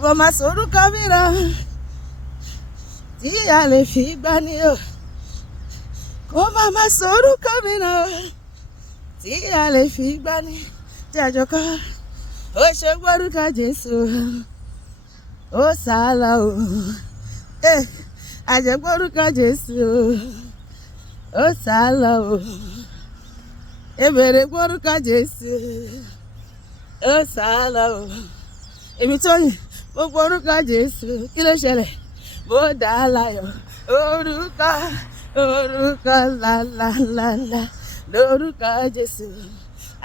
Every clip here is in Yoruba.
Mo máa sorúkọ mìíràn tí a lè fi gbá ní o. Kó máa sorúkọ mìíràn tí a lè fi gbá ní. Jẹ́jọ́ kọ́, ó ṣe gbórúkọ Jésù, ó sálọ o. Àjẹgbórúkọ Jésù, ó sálọ o. Èbèrè gbórúkọ Jésù, ó sálọ o. Èmi Tóyìn, mo gbórúkọ Jésù, kí ló ṣẹlẹ̀? Mo dá láyọ̀, orúkọ lálálálá lórúkọ Jésù.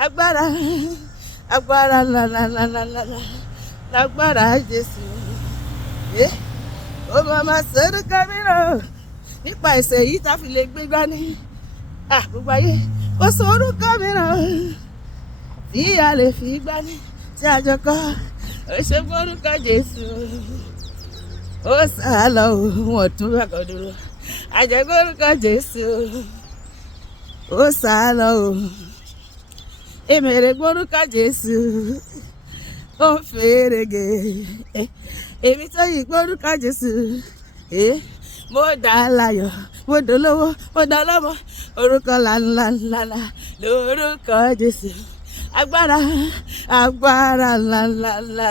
Agbára lálálálá lágbára Jésù. Ó máa sorúkọ mìíràn nípa ẹ̀ṣẹ̀ yìí tá fi lè gbégbá ní gbogbo ayé. Ó sorúkọ mìíràn tí a lè fi gbá ní, tí a jọ kọ́. Ó ṣe gbórúkọ Jésù, ó sálọ o. Wọ́n tún bàkọ́ dúró. Àjẹgbórúkọ Jésù, ó sálọ o. Èmèrè gbórúkọ Jésù, ó fèrègè. Èmi Tóyìn gbórúkọ Jésù, mo dá láyọ̀, mo dolówó, mo dá lọ́mọ. Orúkọ lálálálá lórúkọ Jésù. Agbára lálálálá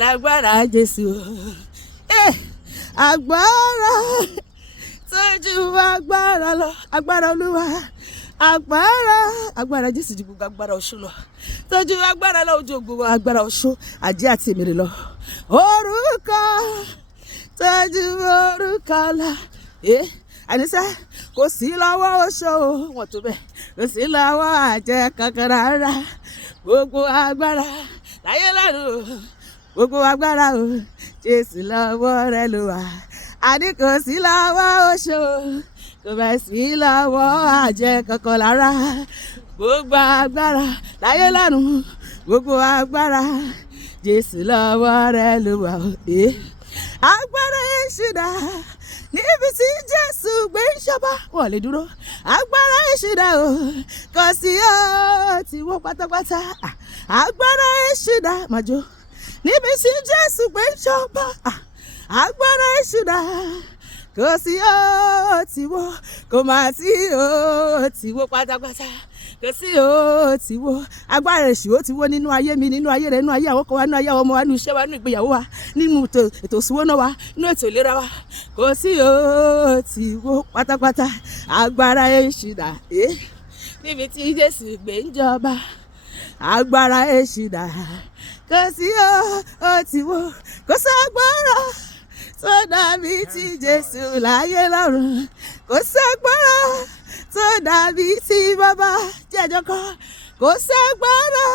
lágbára Jésù. Agbára tó ju agbára lọ, agbára Olúwa. Agbára Jésù ju gbogbo agbára oṣù lọ, tó ju agbára lọ, ojú gbogbo agbára oṣù àjẹ́ àti èmèrè lọ. Orúkọ tó ju orúkọ lọ. Àníṣe kò sí lọ́wọ́ oṣù wọn tó bẹ́ẹ̀, kò sí lọ́wọ́ àjẹ́ kankan rárá. Gbogbo agbára láyé lọ́run, gbogbo agbára o, Jésù lọ́wọ́ rẹ̀ ló wà. Àní kò sí lọ́wọ́ oṣù, kò bá sí lọ́wọ́ àjẹ́ kankan lára. Gbogbo agbára láyé lọ́run, gbogbo agbára, Jésù lọ́wọ́ rẹ̀ ló wà. Agbára Èṣù dà níbi tí Jésù gbé ń ṣọba, wọ́n lè dúró. Agbára Èṣù dà o, kò sí o tí wọ́n pátápátá. Agbára Èṣù dà màjò níbi tí Jésù gbé ń ṣọba. Agbára Èṣù dà, kò sí o tí wọ́n, kò má sí o tí wọ́n pátápátá. Kò sí o tí wọ́n. Agbára Èṣù ó ti wó nínú ayé mi, nínú ayé rẹ̀, nínú ayé àwọn kan wa, nínú ayé àwọn ọmọ wa, nínú iṣẹ́ wa, nínú ìgbéyàwó wa, nínú ètò ìṣúná wa, nínú ètò ìlera wa. Kò sí o tí wọ́n pátápátá. Agbára Èṣù dà níbi tí Jésù gbé ń jọba. Agbára Èṣù dà, kò sí o tí wọ́n. Kò sí agbára tó dàbí ti Jésù láyé lọ́run. Kò sí agbára tó dàbí ti bàbá. Jẹ́jọ́ kọ́, kò sí agbára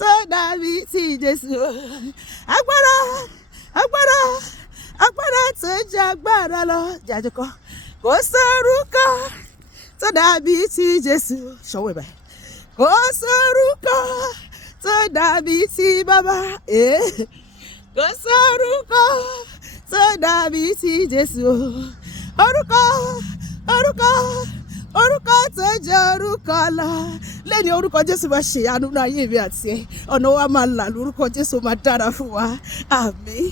tó dàbí ti Jésù. Agbára tó jẹ́ agbára lọ. Jẹ́jọ́ kọ́, kò sí orúkọ tó dàbí ti Jésù. Ṣọwọ́ ìbá. Kò sí orúkọ tó dàbí ti bàbá. Kò sí orúkọ tó dàbí ti Jésù. Orúkọ tó jẹ́ orúkọ lọ. Lẹ́ni orúkọ Jésù máa ṣe àánú náà ayé mi àti ẹ. Ọ̀nà wa máa là lórúkọ Jésù máa dára fún wa. Àmín.